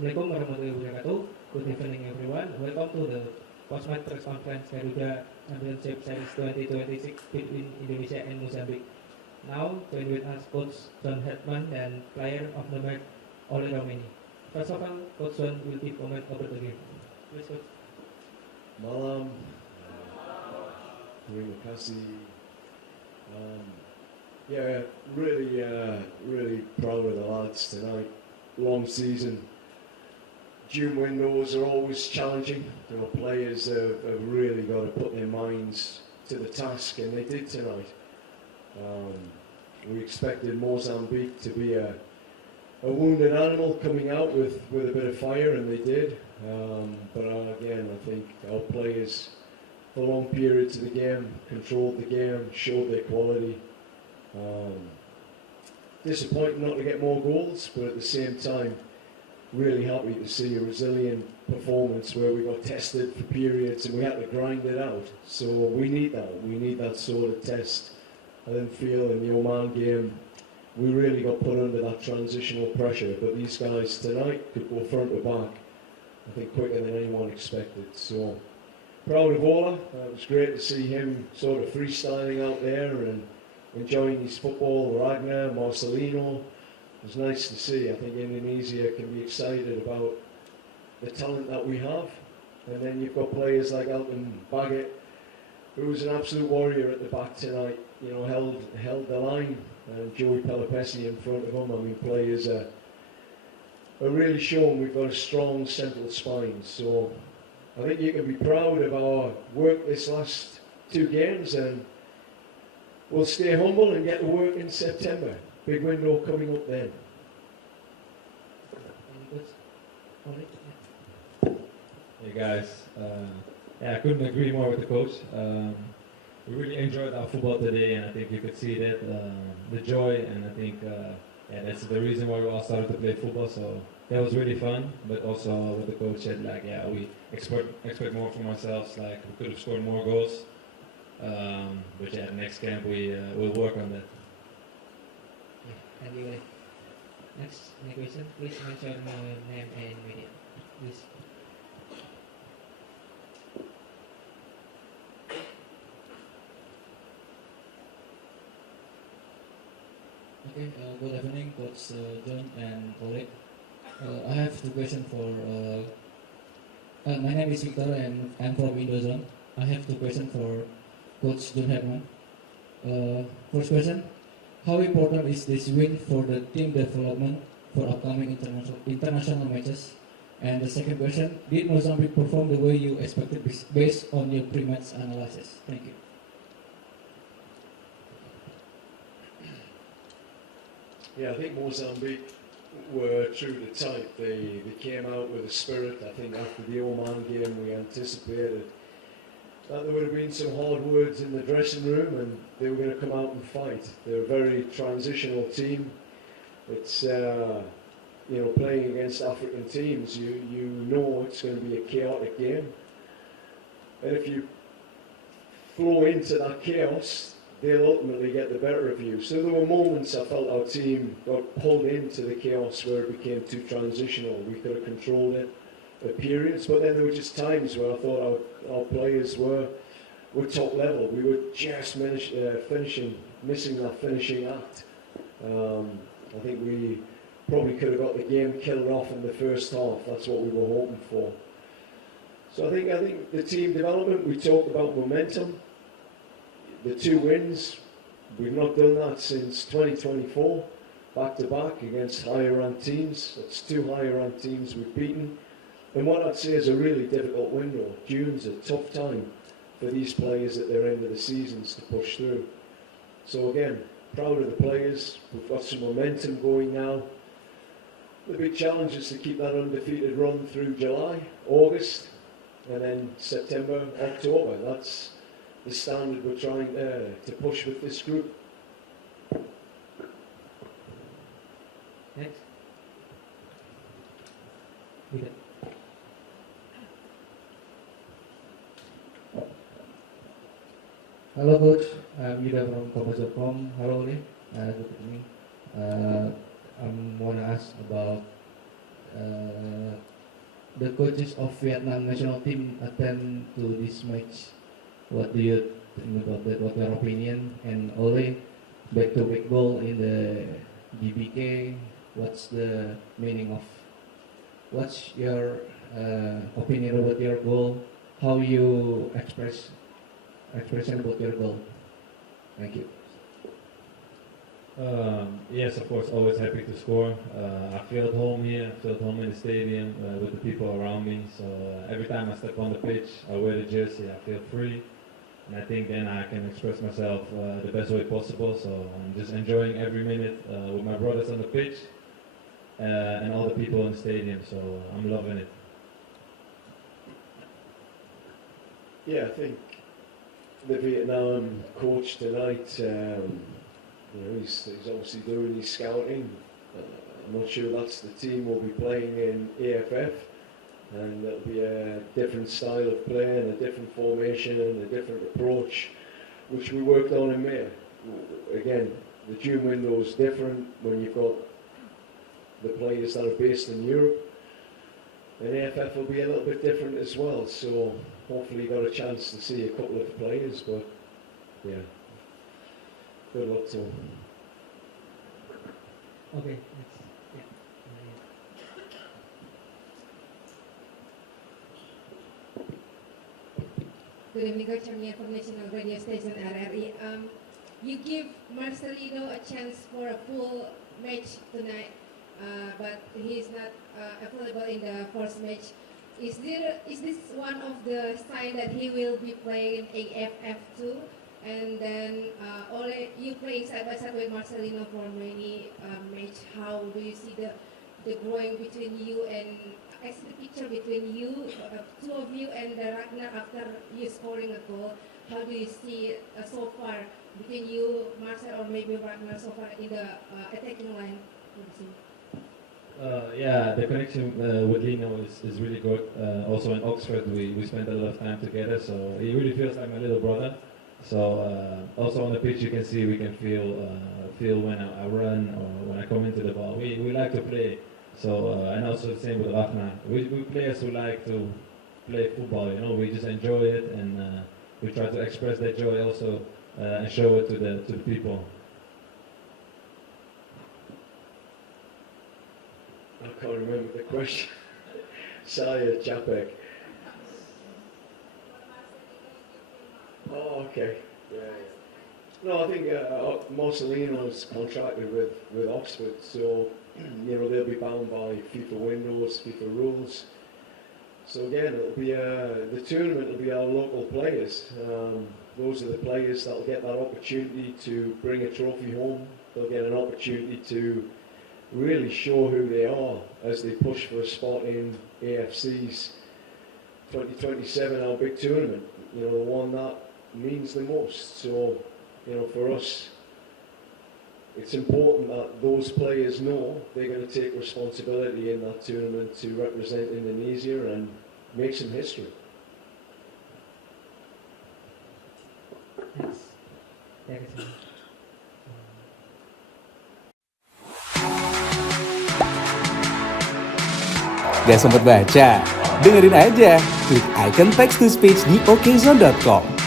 Assalamualaikum warahmatullahi wabarakatuh. Good evening everyone. Welcome to the post-match press conference Garuda Championship Series 2026 between Indonesia and Mozambik. Now join with us Coach John Herdman and player of the match Ole Romeni. First of all, Coach John will give comment over the game. Please, Coach. Malam, terima kasih. Yeah, really proud of the lads tonight. Long season. June windows are always challenging. Players have really got to put their minds to the task, and they did tonight. We expected Mozambique to be a wounded animal coming out with a bit of fire, and they did. But again, I think our players, for long periods of the game, controlled the game, showed their quality. Disappointing not to get more goals, but at the same time, really happy to see a resilient performance where we got tested for periods and we had to grind it out. So we need that. We need that sort of test. I didn't feel in the Oman game we really got put under that transitional pressure, but these guys tonight could go front to back, I think, quicker than anyone expected. So proud of Ola. It was great to see him sort of freestyling out there and enjoying his football. Ragnar, Marcelino, it was nice to see. I think Indonesia can be excited about the talent that we have. And then you've got players like Alton Baggett, who's an absolute warrior at the back tonight. You know, held the line, and Joey Pelopessi in front of him. I mean, players are really showing we've got a strong central spine. So I think you can be proud of our work this last two games, and we'll stay humble and get to work in September. Big window coming up then. Hey guys, I couldn't agree more with the coach. We really enjoyed our football today, and I think you could see that the joy, and I think that's the reason why we all started to play football. So that was really fun. But also what the coach said, like we expect more from ourselves. Like we could have scored more goals. But next camp we will work on that. Thank you. Next, any question? Please mention your name and media. Please. Okay, good evening, Coach John and Ole. I have two questions for. My name is Victor and I'm from Indozone. I have two questions for Coach John Herdman. First question: how important is this win for the team development for upcoming international matches? And the second question: did Mozambique perform the way you expected based on your pre-match analysis? Thank you. Yeah, I think Mozambique were true to type. They came out with a spirit. I think after the Oman game we anticipated that there would have been some hard words in the dressing room and they were going to come out and fight. They're a very transitional team. It's, playing against African teams, you know it's going to be a chaotic game. And if you flow into that chaos, they'll ultimately get the better of you. So there were moments I felt our team got pulled into the chaos where it became too transitional. We could have controlled it at periods, but then there were just times where I thought our players were top level. We were just missing that finishing act. I think we probably could have got the game killed off in the first half. That's what we were hoping for. So I think the team development, we talked about momentum. The two wins, we've not done that since 2024, back to back against higher ranked teams. That's two higher ranked teams we've beaten. And what I'd say is a really difficult window. June's a tough time for these players at their end of the seasons to push through. So again, proud of the players. We've got some momentum going now. The big challenge is to keep that undefeated run through July, August, and then September, October. That's the standard we're trying to push with this group. Next. Hello Coach, I'm Yuda from Kompas.com. Hello Ole, good evening. I want to ask about the coaches of Vietnam national team attend to this match. What do you think about that? What your opinion? And only back-to-back goal in the GBK. What's the meaning of? What's your opinion about your goal? How you expression about your goal? Thank you. Yes, of course, always happy to score. I feel at home here, I feel at home in the stadium with the people around me. So every time I step on the pitch, I wear the jersey, I feel free. And I think then I can express myself the best way possible. So I'm just enjoying every minute with my brothers on the pitch and all the people in the stadium. So I'm loving it. Yeah, I think the Vietnam coach tonight, he's obviously doing his scouting. I'm not sure that's the team we'll be playing in AFF, and it'll be a different style of play and a different formation and a different approach, which we worked on in May. Again, the June window is different when you've got the players that are based in Europe, and AFF will be a little bit different as well. So hopefully you got a chance to see a couple of players, but yeah. Good luck to him. Okay. Good evening, Coach. I'm here from National Radio Station RRI. You give Marcelino a chance for a full match tonight, but he's not available in the first match. Is this one of the sign that he will be playing AFF too? And then you playing side by side with Marcelino for many match. How do you see the growing between you and I see the picture between you, two of you, and Ragnar after you scoring a goal? How do you see so far between you, Marcel, or maybe Ragnar so far in the attacking line? Yeah, the connection with Lino is really good. Also in Oxford, we spent a lot of time together, so he really feels like my little brother. So also on the pitch, you can see we can feel when I run or when I come into the ball. We like to play. So and also the same with Ragnar. We players who like to play football. We just enjoy it, and we try to express that joy also and show it to the people. I can't remember the question. Saya Chapek. Oh, okay. Yeah. No, I think Marcelino's contracted with Oxford, so they'll be bound by FIFA windows, FIFA rules. So again, it'll be the tournament will be our local players. Those are the players that'll get that opportunity to bring a trophy home. They'll get an opportunity to really show who they are as they push for a spot in AFC's 2027, our big tournament. The one that means the most. So, for us, it's important that those players know they're going to take responsibility in that tournament to represent Indonesia and make some history. Thanks. Thank you. Gak sempet baca? Dengerin aja, klik icon text to speech di okezone.com.